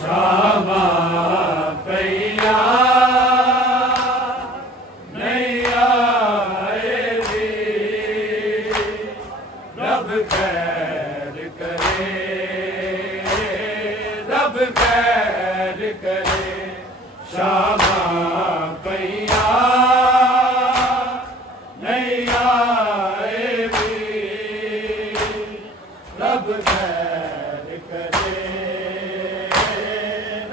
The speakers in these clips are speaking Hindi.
श्यामा पैया नैया रे रब खैर करे, रब खैर करे। श्यामा पैया नैया रे रब खैर करे,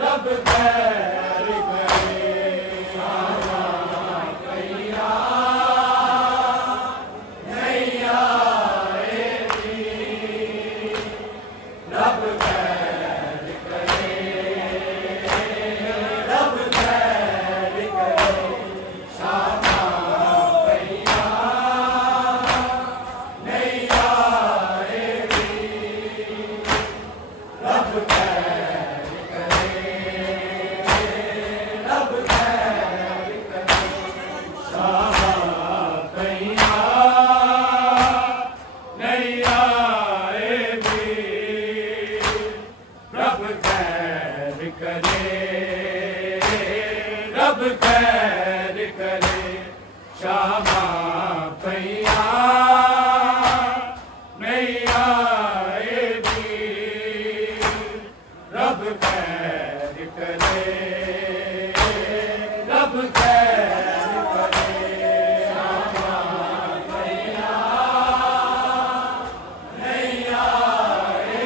रब खैर करे। श्यामा पैया नैया रे रब खैर करे, रब खैर करे। श्यामा पैया नैया रे रब खैर करे, रब खैर करे। श्यामा पैया नैया रे रब खैर करे, रब खैर करे। श्यामा पैया नैया रे रब खैर करे, रब खैर करे। श्यामा पैया नैया रे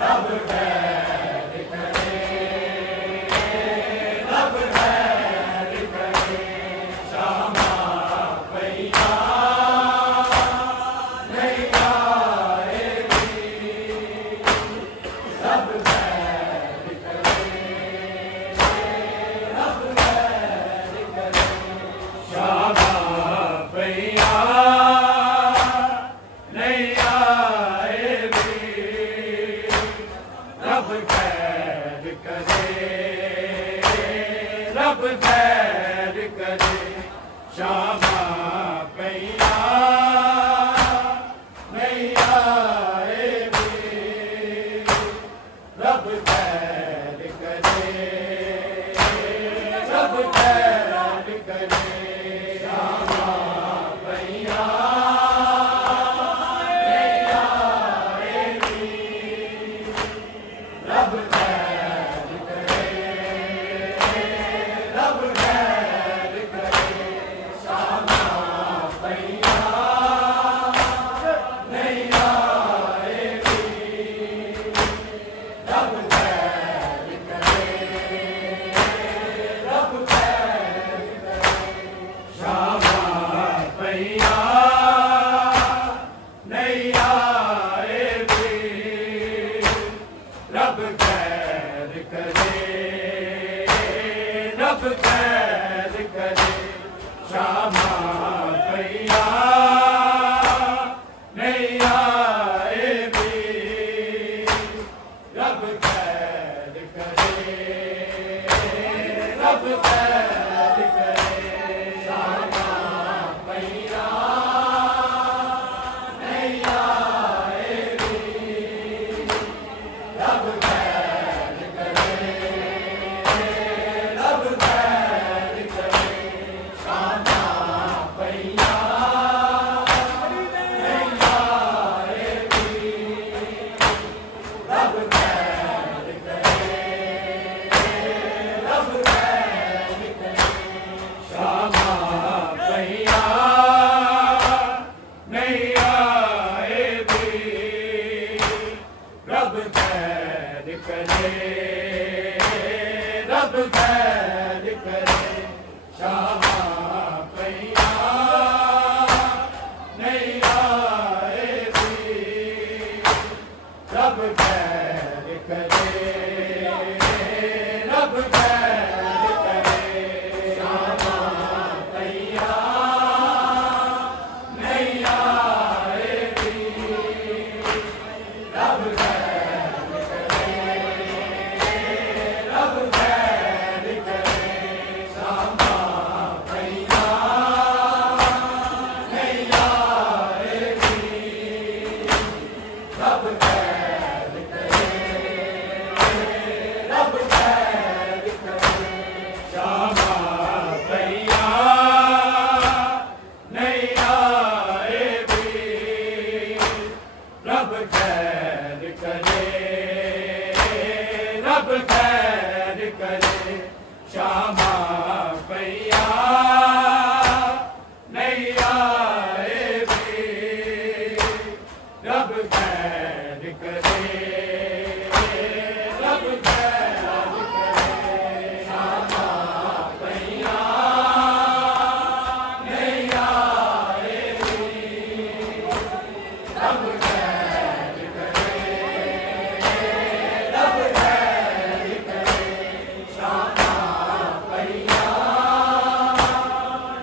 रब खैर करे, रब खैर करे। श्यामा पैया नैया रे रब खैर करे, रब खैर करे। श्यामा पैया नैया रे रब खैर करे, रब खैर करे। श्यामा पैया नैया रे रब खैर करे, रब खैर करे। श्यामा पैया नैया रे रब खैर करे, रब खैर करे। श्यामा पैया नैया रे रब खैर करे, रब खैर करे। श्यामा पैया नैया रे रब खैर करे, रब खैर करे। श्यामा पैया नैया रे रब खैर करे, रब खैर करे। श्यामा पैया नैया रे रब खैर करे, रब खैर करे। श्यामा पैया नैया रे रब खैर करे, रब खैर करे। श्यामा पैया नैया रे रब खैर करे, रब खैर करे। श्यामा पैया नैया रे रब खैर करे, रब खैर करे। श्यामा पैया नैया रे रब खैर करे, रब खैर करे। श्यामा पैया नैया रे रब खैर करे, करे, रब खैर करे, श्यामा पैया नहीं आए भी, रब खैर करे, रब खैर करे, श्यामा पैया नहीं आए भी, रब खैर करे, रब खैर करे, श्यामा पैया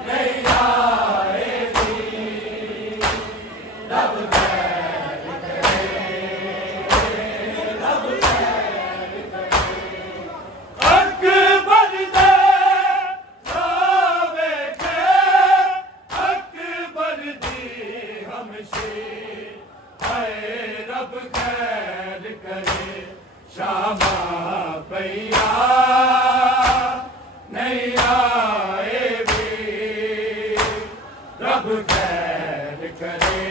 नहीं आए भी, रब खैर करे, रब खैर करे। अकबर दे रावे के, अकबर दी हमसे, हाय रब खैर करे, श्यामा पैया नहीं आए भी, रब खैर करे,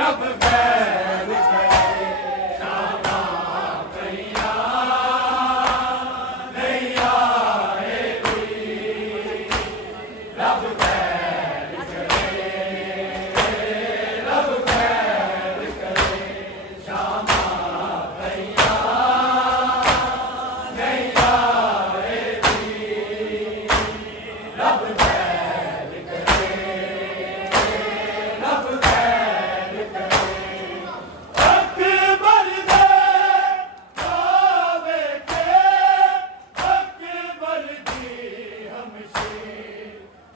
रब खैर करे, श्यामा पैया नहीं आए भी, रब खैर करे, रब खैर करे, श्यामा पैया नहीं आए भी, रब खैर करे, रब खैर करे। अकबर दे रावे के, अकबर दी हमसे,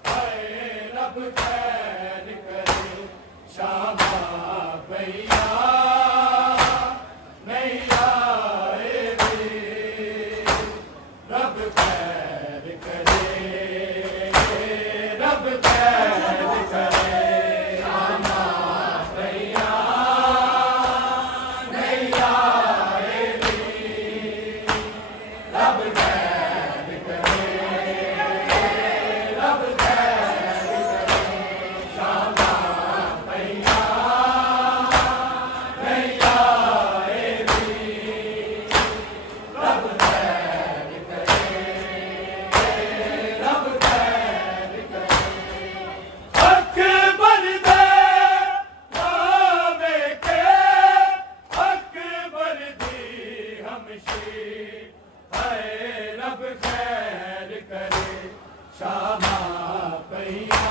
हाय रब खैर करे, श्यामा पैया नहीं आए भी, रब खैर करे, रब खैर करे, श्यामा पैया नहीं आए भी, रब खैर करे, रब खैर करे, श्यामा पैया नहीं आए भी, रब खैर करे, रब खैर करे। अकबर दे रावे के, अकबर दी हमसे, हाय रब खैर करे, श्यामा पैया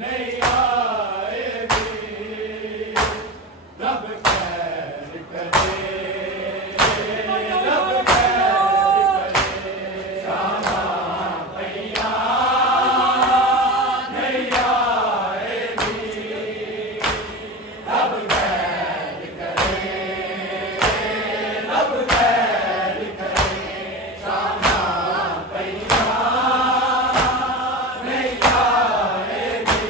नहीं आए भी, रब खैर करे, रब खैर करे, श्यामा पैया नहीं आए भी, रब खैर करे, रब खैर करे, श्यामा पैया नहीं आए भी,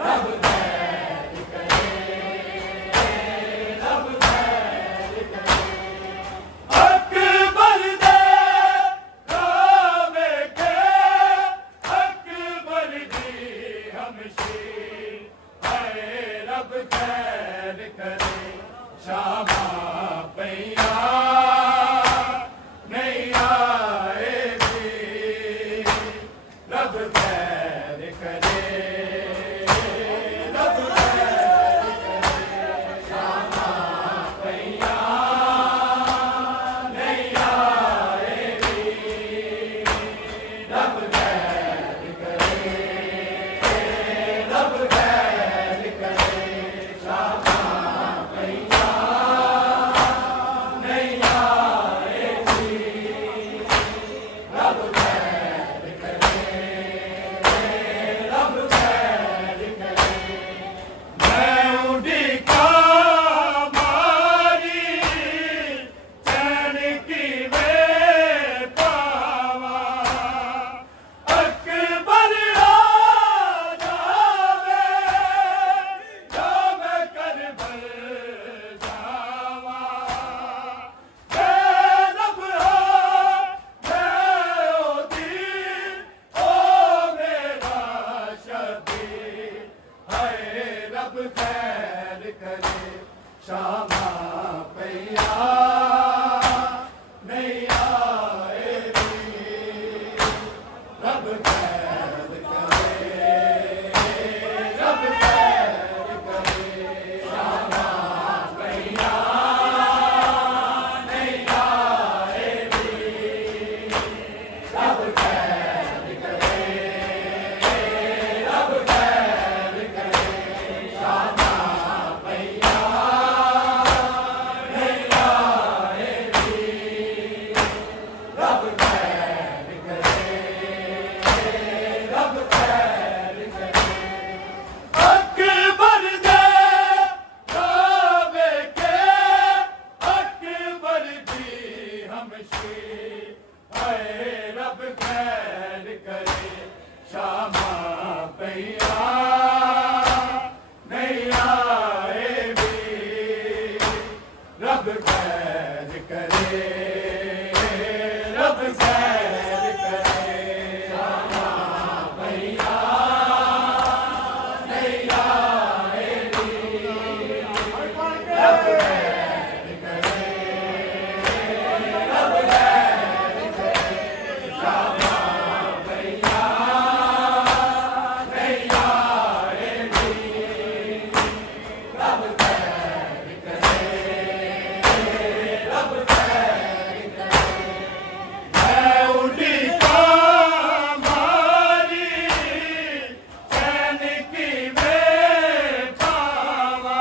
रब खैर करे, रब खैर करे। अकबर दे रावे के, अकबर दी हमसे, हाय रब खैर करे, श्यामा पैया नहीं आए भी, रब खैर करे, रब खैर करे, श्यामा पैया नहीं आए भी, रब खैर करे, रब खैर करे, श्यामा पैया करे श्यामा पैया नैया रब कैद करे रब कैद करे श्यामा पैया नैया रब कैद करे रब कैद करे श्यामा पैया नैया रब कैद करे रब कैद करे अकबर दे काबे के अकबर दी हमशी है रब कैद करे श्यामा पैया नैया रब कैद करे रब कैद करे श्यामा पैया नैया रब कैद करे रब कैद करे श्यामा पैया नैया रब कैद करे रब कैद करे मैं उड़ी मारी चैन की में पावा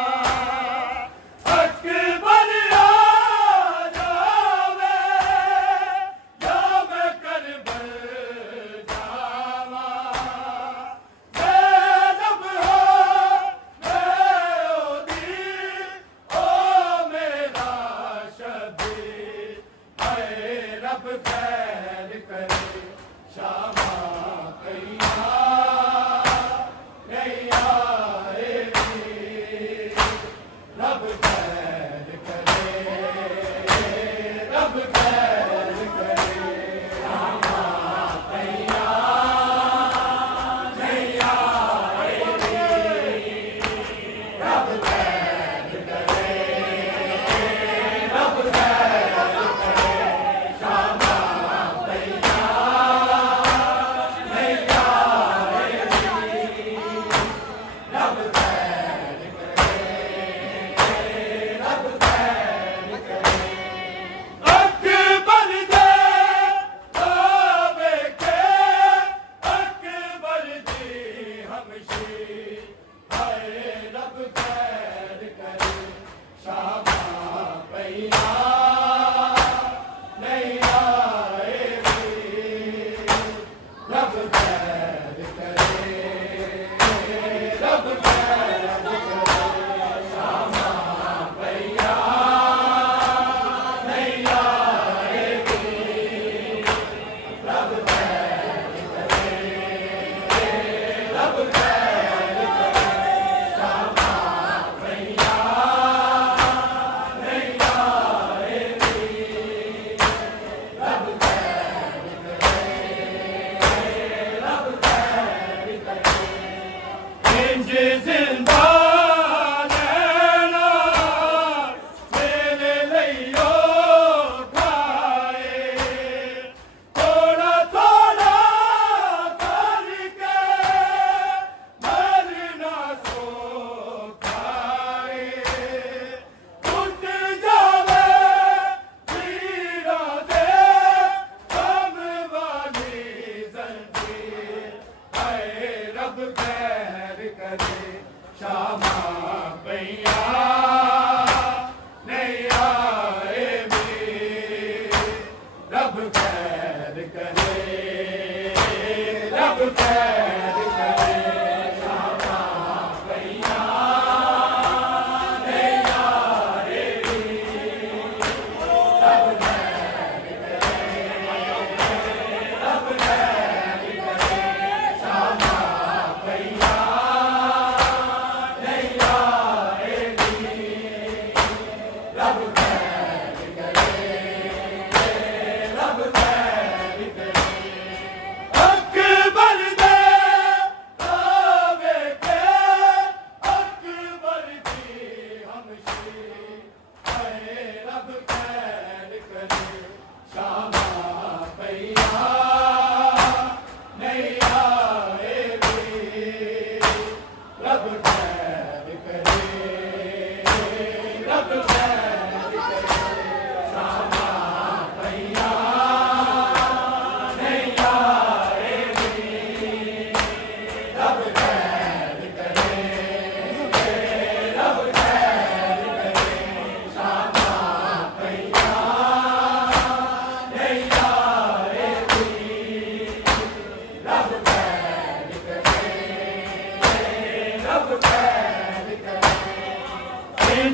अकबर आ जावे या मैं करबल जावा जैनब हो मैं ओदी ओ मेरा शबीर है रब कैद करे श्यामा पैया नैया रब कैद करे रब कैद करे श्यामा पैया नैया रब कैद करे रब कैद करे श्यामा पैया नैया रब कैद करे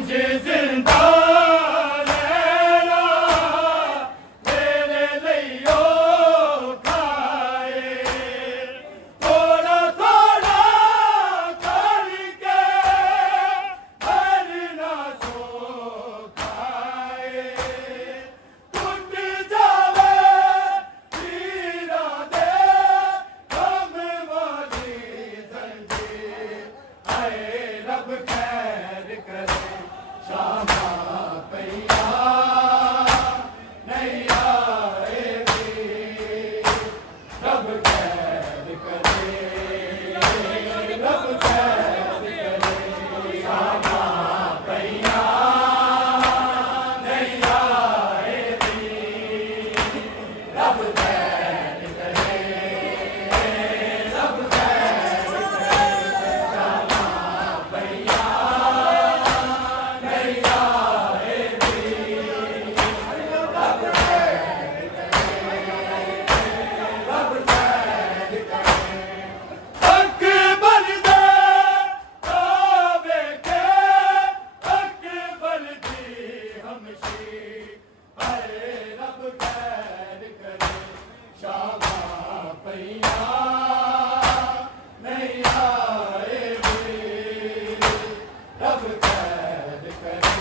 जिंदा रहना मेरे लियो खाए थोड़ा थोड़ा करके भरना सो खाए टूट जावे पीरा दे हम वाली जंजीर आए रब खैर करे शामा पैया नहीं आएगी रब खैर करे रब खैर करे शामा पैया नहीं आएगी रब खैर करे रब खैर करे शामा पैया नहीं आएगी रब खैर करे रब खैर करे अकबर दे आवे के अकबर दी हमशी आए रब खैर करे शामा पैया नहीं आएगी रब खैर करे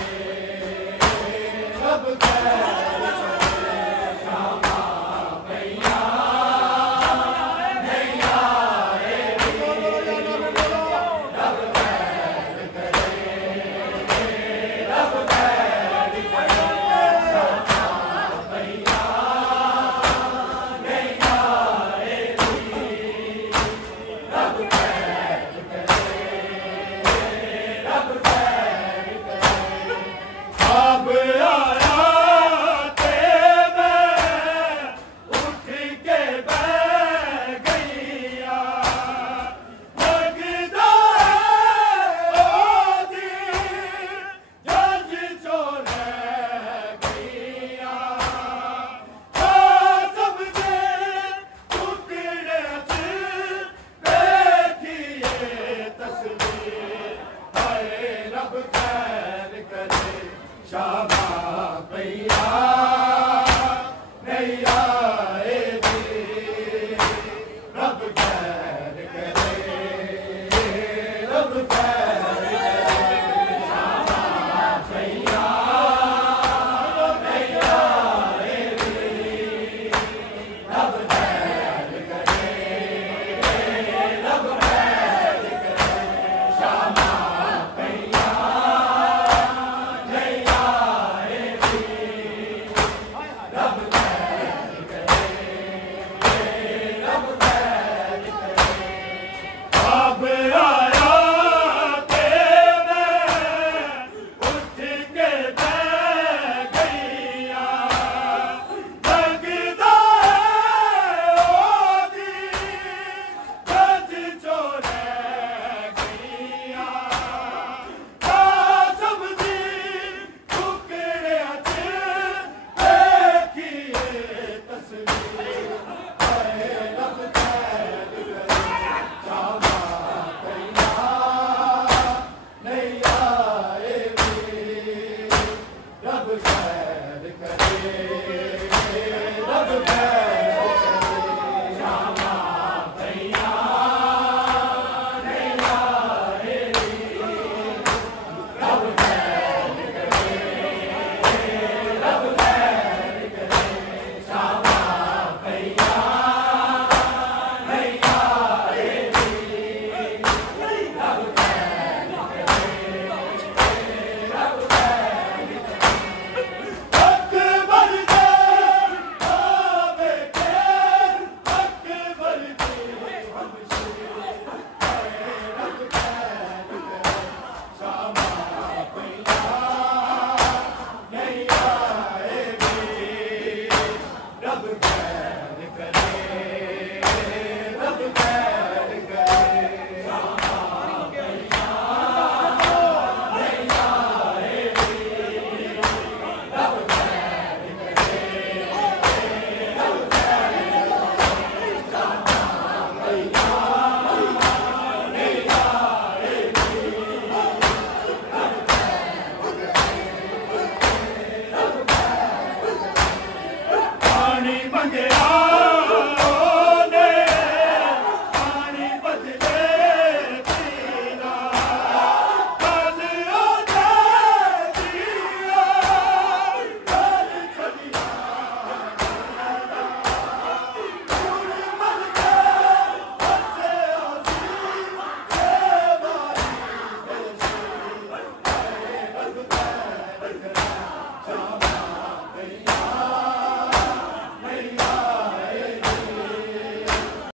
रब खैर करे शामा पैया नहीं आएगी रब खैर करे रब खैर करे शामा पैया नहीं आएगी रब खैर करे रब खैर करे अब आया ते मैं उठ के बैठ गईया लगदा है ओ दिल जज चोर गईया सब दे टुकड़े च बैठिए तस्वीर हाय रब खैर करे शामा पैया